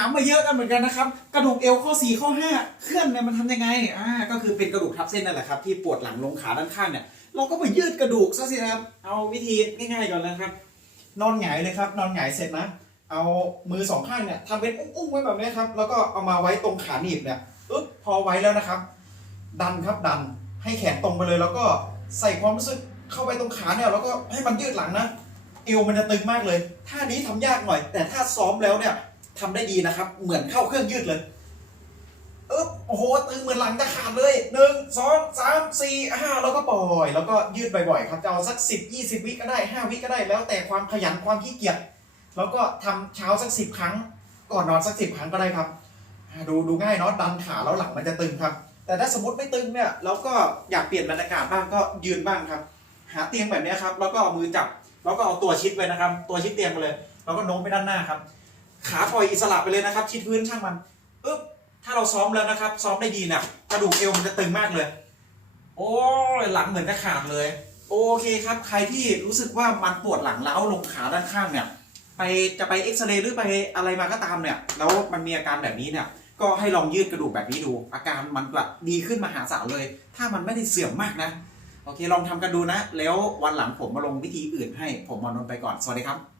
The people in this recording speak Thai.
ามมาเยอะกันเหมือนกันนะครับ กระดูกเอวข้อ4ข้อ5เคลื่อนเนี่ยมันทำยังไงอ่าก็คือเป็นกระดูกทับเส้นนั่นแหละครับที่ปวดหลังลงขาด้านข้างเนี่ยเราก็ไปยืดกระดูกซะสิครับ เอาวิธีง่ายๆก่อนนะครับ นอนหงายเลยครับ นอนหงายเสร็จนะเอามือสองข้างเนี่ยทำเป็นอุ้งๆไว้แบบนี้ครับ แล้วก็เอามาไว้ตรงขาหนีบเนี่ยอึ๊บพอไว้แล้วนะครับ ดันครับดันให้แขนตรงไปเลย แล้วก็ใส่ความรู้สึกเข้าไปตรงขาเนี่ยแล้วก็ให้มันยืดหลังนะเอวมันจะตึงมากเลยท่านี้ทำยากหน่อย แต่ถ้าซ้อมแล้วเนี่ย ทำได้ดีนะครับ เหมือนเข้าเครื่องยืดเลยเอึ๊บโอ้โหตึงเหมือนหลังจะขาดเลยหนึ่งสองสามสี่ห้าแล้วก็ปล่อย แล้วก็ยืดบ่อยๆครับจะเอาสักสิบยี่สิบวิก็ได้ห้าวิก็ได้แล้วแต่ความขยันความขี้เกียจแล้วก็ทำเช้าสักสิบครั้ง ก่อนนอนสักสิบครั้งก็ได้ครับดูดูง่ายเนาะดันขาแล้วหลังมันจะตึงครับ แต่ถ้าสมมติไม่ตึงเนี่ยเราก็อยากเปลี่ยนบรรยากาศบ้างก็ยืนบ้างครับ หาเตียงแบบนี้ครับแล้วก็เอามือจับ แล้วก็เอาตัวชิดไว้นะครับ ตัวชิดเตียงไปเลย แล้วก็โน้มไปด้านหน้าครับ ขาปล่อยอิสระไปเลยนะครับ ชิดพื้นช่างมันอึ๊บถ้าเราซ้อมแล้วนะครับ ซ้อมได้ดีเนี่ยกระดูกเอวมันจะตึงมากเลย โอ้ยหลังเหมือนจะขาดเลย โอเคครับ ใครที่รู้สึกว่ามันปวดหลังเล้าวลงขาด้านข้างเนี่ย ไปจะไปเอ็กซเรย์หรือไปอะไรมาก็ตามเนี่ย แล้วมันมีอาการแบบนี้เนี่ยก็ให้ลองยืดกระดูกแบบนี้ดู อาการมันแบบดีขึ้นมหาศาลเลย ถ้ามันไม่ได้เสื่อมมากนะโอเคลองทำกันดูนะ แล้ววันหลังผมมาลงวิธีอื่นให้ผมมานนไปก่อนสวัสดีครับ